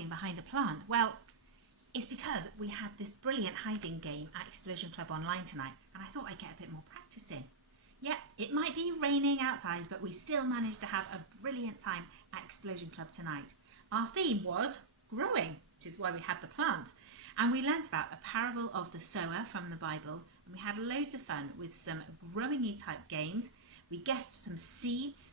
hiding behind a plant? Well, it's because we had this brilliant hiding game at Explosion Club Online tonight, and I thought I'd get a bit more practice in. Yeah, it might be raining outside, but we still managed to have a brilliant time at Explosion Club tonight. Our theme was growing, which is why we had the plant. And we learnt about a parable of the sower from the Bible, and we had loads of fun with some growing-y type games. We guessed some seeds,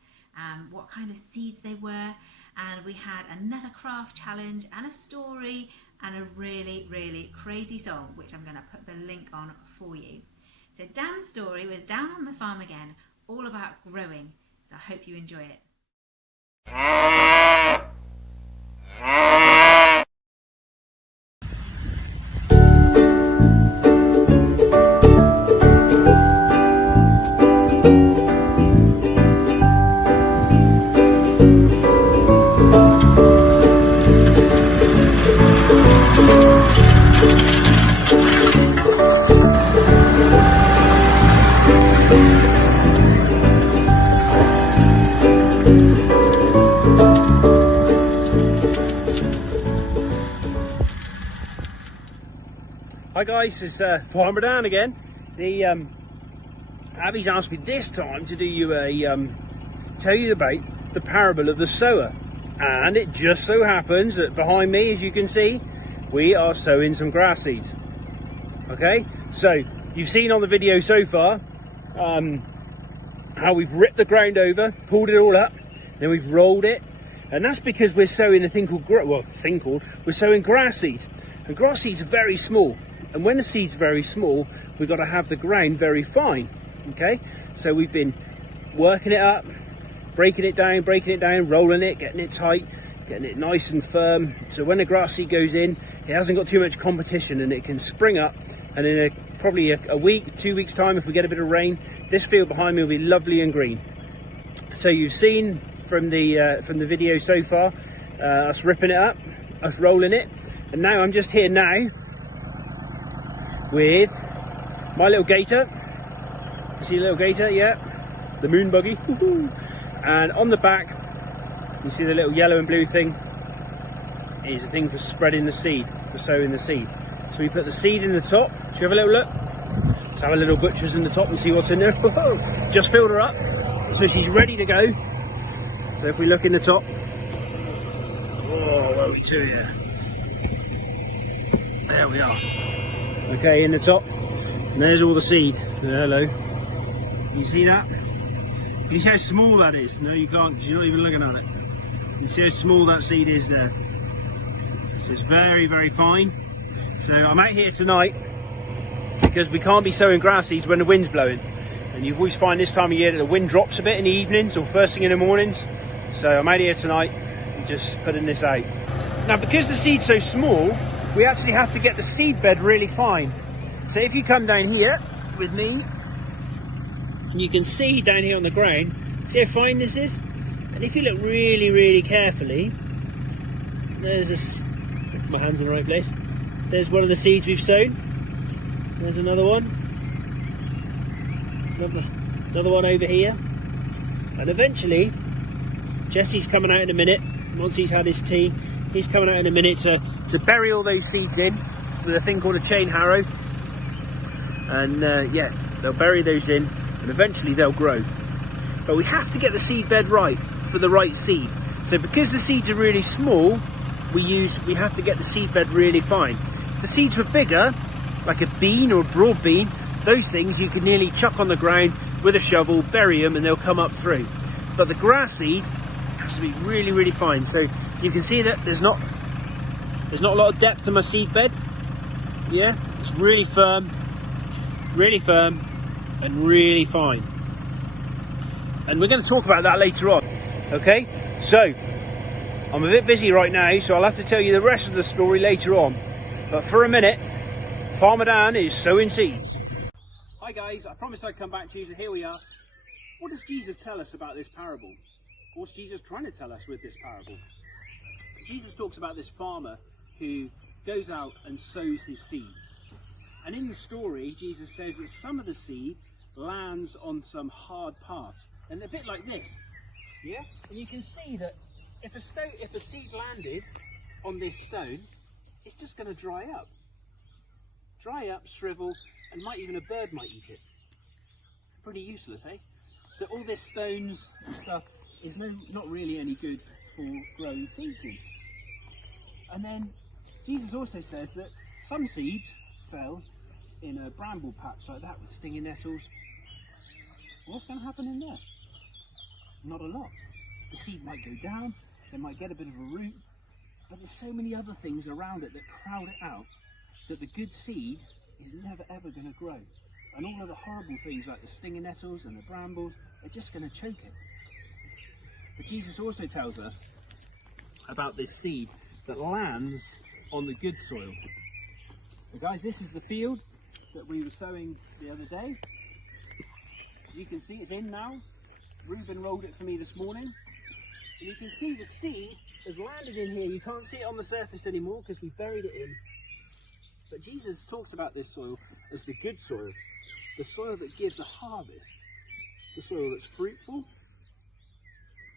what kind of seeds they were, and we had another craft challenge and a story and a really, really crazy song, which I'm going to put the link on for you. So Dan's story was down on the farm again, all about growing. So I hope you enjoy it. Hi guys, it's Farmer Dan again. Abby's asked me this time to do you tell you about the parable of the sower, and it just so happens that behind me, as you can see, we are sowing some grass seeds. Okay, so you've seen on the video so far how we've ripped the ground over, pulled it all up, then we've rolled it, and that's because we're sowing a thing called we're sowing grass seeds, and grass seeds are very small. And when the seed's very small, we've got to have the ground very fine, okay? So we've been working it up, breaking it down, rolling it, getting it tight, getting it nice and firm. So when the grass seed goes in, it hasn't got too much competition and it can spring up. And in probably a week, 2 weeks time, if we get a bit of rain, this field behind me will be lovely and green. So you've seen from the video so far, us ripping it up, us rolling it. And now I'm just here now with my little gator. See the little gator? Yeah, the moon buggy. And on the back you see the little yellow and blue thing is a thing for spreading the seed, for sowing the seed. So we put the seed in the top. Should you have a little look? Let's have a little butcher's in the top and see what's in there. Just filled her up, so she's ready to go. So if we look in the top, what are we to here? There we are. Okay, in the top, and there's all the seed. Hello. You see that? Can you see how small that is? No, you can't, because you're not even looking at it. You see how small that seed is there. So it's very, very fine. So I'm out here tonight because we can't be sowing grass seeds when the wind's blowing. And you always find this time of year that the wind drops a bit in the evenings or first thing in the mornings. So I'm out here tonight and just putting this out. Now, because the seed's so small, we actually have to get the seed bed really fine. So if you come down here with me, and you can see down here on the ground, see how fine this is? And if you look really, really carefully, there's my hand's in the right place. There's one of the seeds we've sown. There's another one. Another one over here. And eventually, Jesse's coming out in a minute. Once he's had his tea, he's coming out in a minute to bury all those seeds in with a thing called a chain harrow. And yeah, they'll bury those in and eventually they'll grow. But we have to get the seed bed right for the right seed. So because the seeds are really small, we have to get the seed bed really fine. If the seeds were bigger, like a bean or a broad bean, those things you can nearly chuck on the ground with a shovel, bury them, and they'll come up through. But the grass seed has to be really, really fine. So you can see that there's not a lot of depth to my seed bed. Yeah, it's really firm, and really fine. And we're going to talk about that later on. Okay, so I'm a bit busy right now, so I'll have to tell you the rest of the story later on. But for a minute, Farmer Dan is sowing seeds. Hi guys, I promised I'd come back to you, so here we are. What does Jesus tell us about this parable? What's Jesus trying to tell us with this parable? Jesus talks about this farmer who goes out and sows his seed. And in the story, Jesus says that some of the seed lands on some hard parts. And they're a bit like this. Yeah? And you can see that if a seed landed on this stone, it's just going to dry up. Dry up, shrivel, and even a bird might eat it. Pretty useless, eh? So all this stones and stuff is not really any good for growing seeds in. And then Jesus also says that some seeds fell in a bramble patch like that with stinging nettles. What's going to happen in there? Not a lot. The seed might go down, it might get a bit of a root, but there's so many other things around it that crowd it out that the good seed is never ever going to grow. And all of the horrible things like the stinging nettles and the brambles are just going to choke it. But Jesus also tells us about this seed that lands on the good soil. So guys, this is the field that we were sowing the other day. You can see it's in now. Reuben rolled it for me this morning. And you can see the seed has landed in here. You can't see it on the surface anymore because we buried it in. But Jesus talks about this soil as the good soil. The soil that gives a harvest. The soil that's fruitful.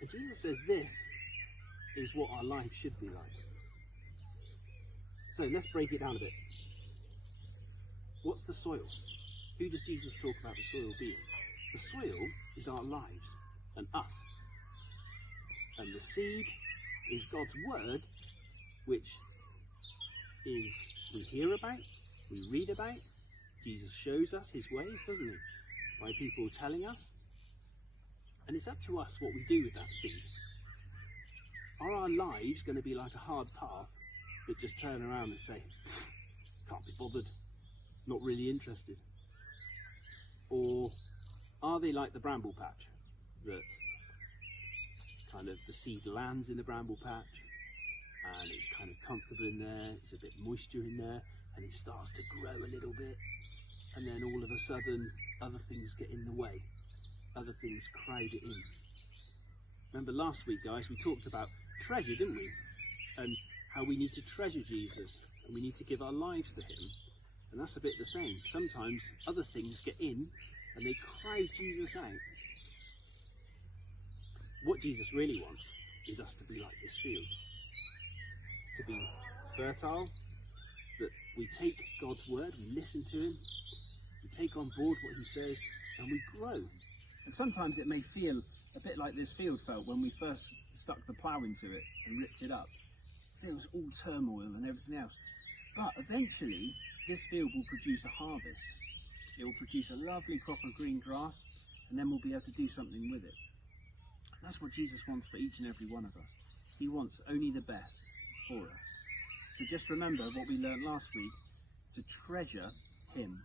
And Jesus says this is what our life should be like. So let's break it down a bit. What's the soil? Who does Jesus talk about the soil being? The soil is our lives and us. And the seed is God's word, which is we hear about, we read about. Jesus shows us his ways, doesn't he? By people telling us. And it's up to us what we do with that seed. Are our lives going to be like a hard path that just turn around and say, can't be bothered, not really interested? Or are they like the bramble patch, that kind of the seed lands in the bramble patch and it's kind of comfortable in there, it's a bit moisture in there, and it starts to grow a little bit, and then all of a sudden other things get in the way, other things crowd it in. Remember last week, guys, we talked about treasure, didn't we? And how we need to treasure Jesus and we need to give our lives to him. And that's a bit the same. Sometimes other things get in and they crowd Jesus out. What Jesus really wants is us to be like this field. To be fertile, that we take God's word, we listen to him, we take on board what he says, and we grow. And sometimes it may feel a bit like this field felt when we first stuck the plough into it and ripped it up. It feels all turmoil and everything else. But eventually, this field will produce a harvest. It will produce a lovely crop of green grass, and then we'll be able to do something with it. And that's what Jesus wants for each and every one of us. He wants only the best for us. So just remember what we learned last week, to treasure him,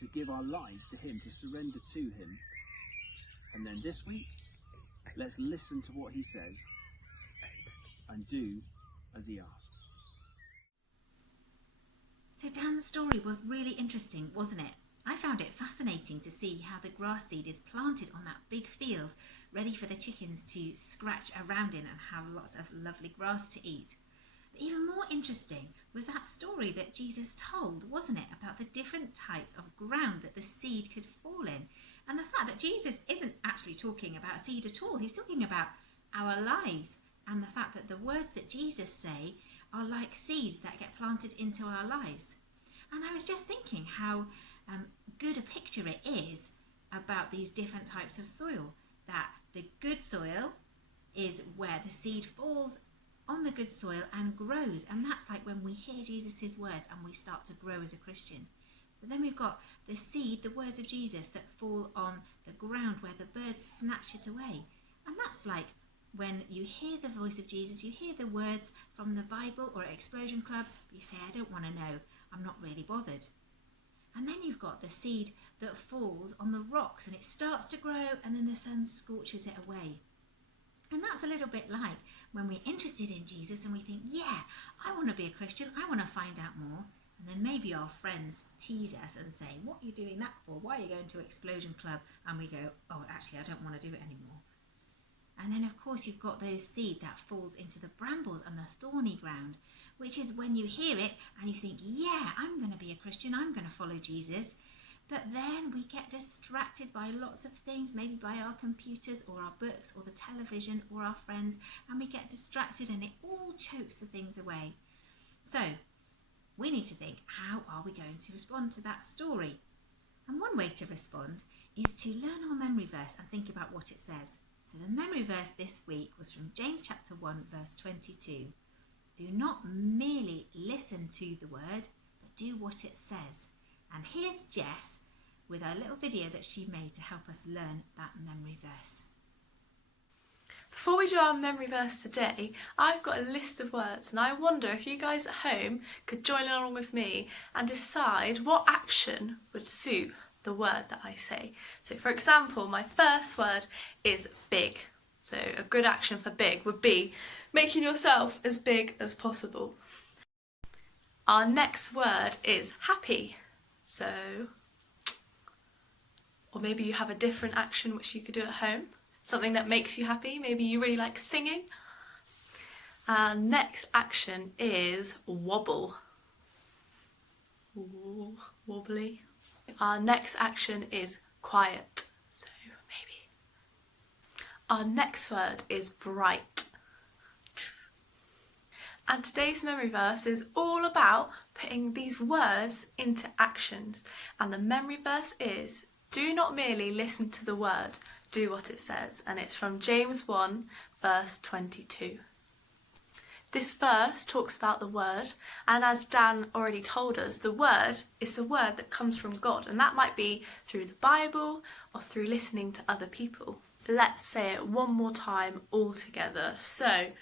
to give our lives to him, to surrender to him. And then this week, let's listen to what he says and do as he asks. So Dan's story was really interesting, wasn't it? I found it fascinating to see how the grass seed is planted on that big field, ready for the chickens to scratch around in and have lots of lovely grass to eat. But even more interesting was that story that Jesus told, wasn't it, about the different types of ground that the seed could fall in. And the fact that Jesus isn't actually talking about seed at all. He's talking about our lives and the fact that the words that Jesus say are like seeds that get planted into our lives. And I was just thinking how good a picture it is about these different types of soil. That the good soil is where the seed falls on the good soil and grows. And that's like when we hear Jesus' words and we start to grow as a Christian. But then we've got the seed, the words of Jesus, that fall on the ground where the birds snatch it away. And that's like when you hear the voice of Jesus, you hear the words from the Bible or Explosion Club, but you say, I don't want to know, I'm not really bothered. And then you've got the seed that falls on the rocks and it starts to grow and then the sun scorches it away. And that's a little bit like when we're interested in Jesus and we think, yeah, I want to be a Christian, I want to find out more. And then maybe our friends tease us and say, what are you doing that for? Why are you going to Explosion Club? And we go, oh, actually, I don't want to do it anymore. And then, of course, you've got those seed that falls into the brambles and the thorny ground, which is when you hear it and you think, yeah, I'm going to be a Christian, I'm going to follow Jesus. But then we get distracted by lots of things, maybe by our computers or our books or the television or our friends, and we get distracted and it all chokes the things away. So we need to think, how are we going to respond to that story? And one way to respond is to learn our memory verse and think about what it says. So the memory verse this week was from James chapter 1 verse 22. Do not merely listen to the word, but do what it says. And here's Jess with a little video that she made to help us learn that memory verse. Before we do our memory verse today, I've got a list of words and I wonder if you guys at home could join along with me and decide what action would suit the word that I say. So for example, my first word is big. So a good action for big would be making yourself as big as possible. Our next word is happy. So, or maybe you have a different action which you could do at home. Something that makes you happy. Maybe you really like singing. Our next action is wobble. Ooh, wobbly. Our next action is quiet. So maybe. Our next word is bright. And today's memory verse is all about putting these words into actions. And the memory verse is, do not merely listen to the word, do what it says. And it's from James 1 verse 22. This verse talks about the word, and as Dan already told us, the word is the word that comes from God, and that might be through the Bible or through listening to other people. Let's say it one more time all together. So,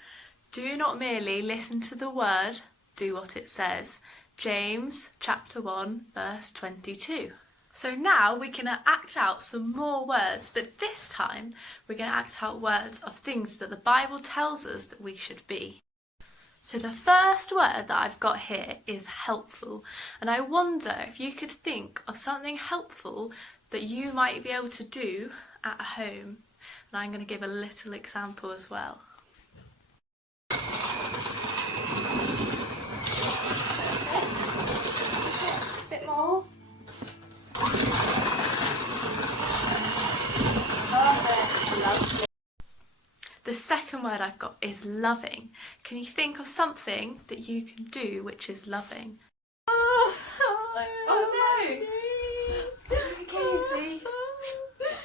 do not merely listen to the word, do what it says. James chapter 1 verse 22. So now we can act out some more words, but this time we're going to act out words of things that the Bible tells us that we should be. So the first word that I've got here is helpful, and I wonder if you could think of something helpful that you might be able to do at home. And I'm going to give a little example as well. A bit more. Lovely. The second word I've got is loving. Can you think of something that you can do which is loving? Oh no! Okay, Izzy.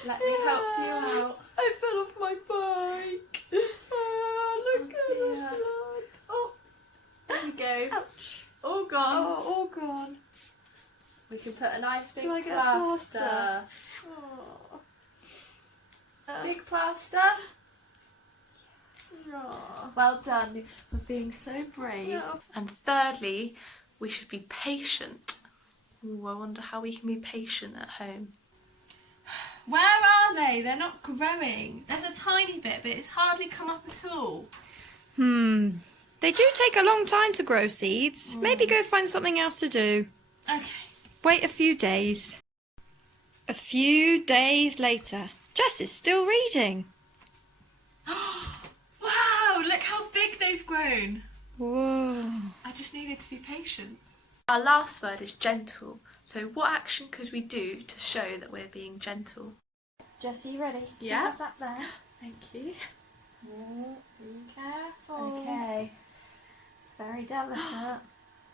Let me help you out. I fell off my bike. Look at the blood. Oh, there you go. Ouch. All gone. Oh, all gone. We can put a nice big plaster. Oh. Big plaster. Oh. Well done for being so brave. Yeah. And thirdly, we should be patient. Ooh, I wonder how we can be patient at home. Where are they? They're not growing. There's a tiny bit, but it's hardly come up at all. They do take a long time to grow seeds. Maybe go find something else to do. Okay. Wait a few days. A few days later, Jess is still reading. Wow, look how big they've grown. Whoa. I just needed to be patient. Our last word is gentle. So what action could we do to show that we're being gentle? Jess, are you ready? Yeah. Have that there. Thank you. Be careful. Okay. It's very delicate.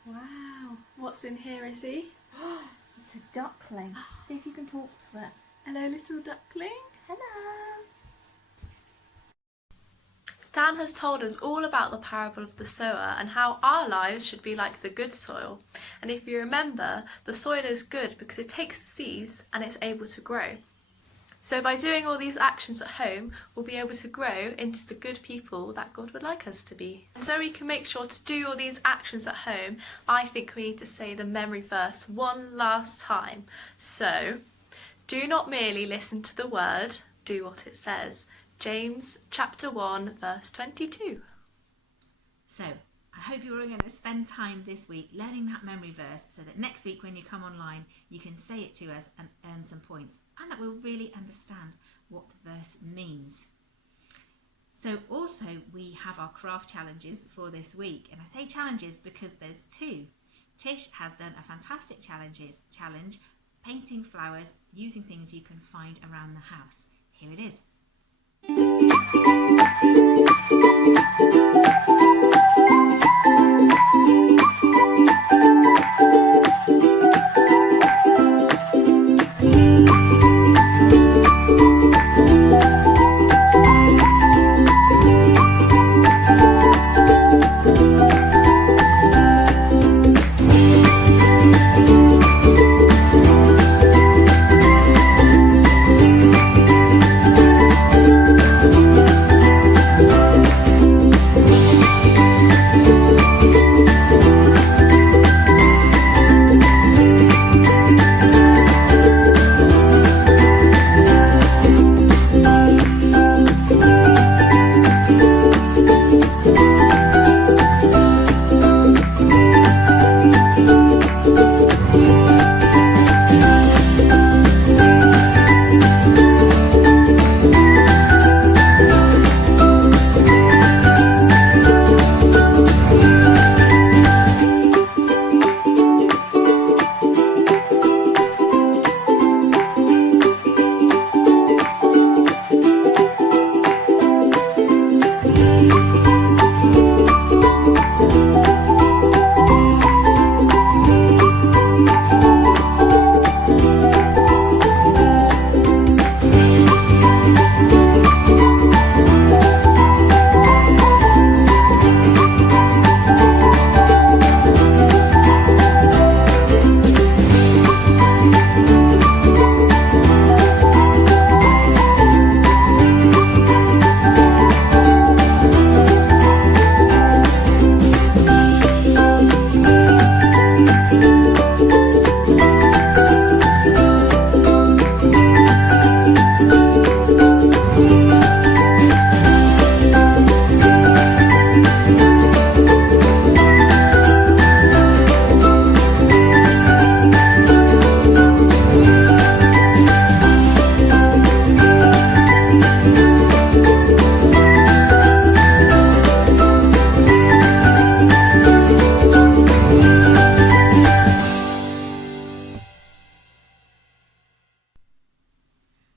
Wow. What's in here, Izzy? It's a duckling. See if you can talk to it. Hello, little duckling. Hello. Dan has told us all about the parable of the sower and how our lives should be like the good soil. And if you remember, the soil is good because it takes the seeds and it's able to grow. So by doing all these actions at home, we'll be able to grow into the good people that God would like us to be. And so we can make sure to do all these actions at home, I think we need to say the memory verse one last time. So, do not merely listen to the word, do what it says. James chapter 1 verse 22. So I hope you're all going to spend time this week learning that memory verse so that next week when you come online you can say it to us and earn some points, and that we'll really understand what the verse means. So also we have our craft challenges for this week, and I say challenges because there's two. Tish has done a fantastic challenge painting flowers using things you can find around the house. Here it is.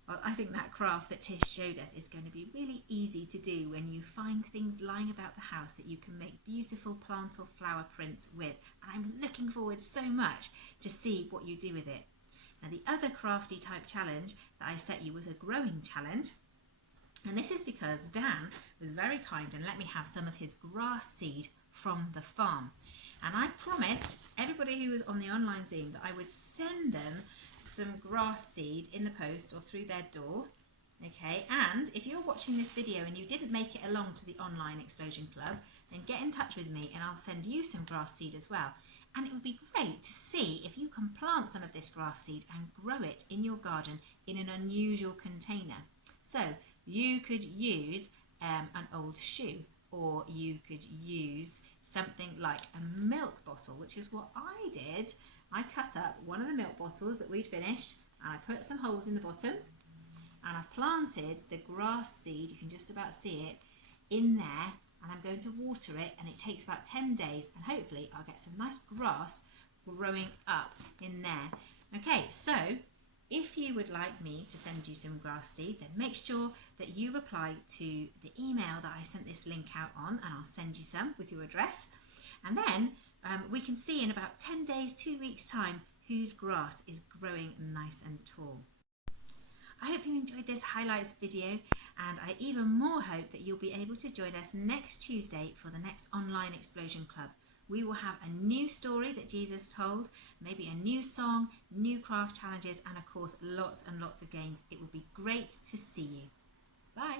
Well, I think that craft that Tish showed us is going to be really easy to do when you find things lying about the house that you can make beautiful plant or flower prints with. And I'm looking forward so much to see what you do with it. Now, the other crafty type challenge that I set you was a growing challenge. And this is because Dan was very kind and let me have some of his grass seed from the farm. And I promised everybody who was on the online Zoom that I would send them some grass seed in the post or through their door. Okay, and if you're watching this video and you didn't make it along to the online Explosion Club, then get in touch with me and I'll send you some grass seed as well. And it would be great to see if you can plant some of this grass seed and grow it in your garden in an unusual container. So you could use an old shoe, or you could use something like a milk bottle, which is what I did. I cut up one of the milk bottles that we'd finished and I put some holes in the bottom and I've planted the grass seed, you can just about see it, in there, and I'm going to water it, and it takes about 10 days and hopefully I'll get some nice grass growing up in there. Okay, so if you would like me to send you some grass seed, then make sure that you reply to the email that I sent this link out on, and I'll send you some with your address. And then we can see in about 10 days, 2 weeks time, whose grass is growing nice and tall. I hope you enjoyed this highlights video, and I even more hope that you'll be able to join us next Tuesday for the next online Explosion Club. We will have a new story that Jesus told, maybe a new song, new craft challenges, and of course lots and lots of games. It will be great to see you. Bye.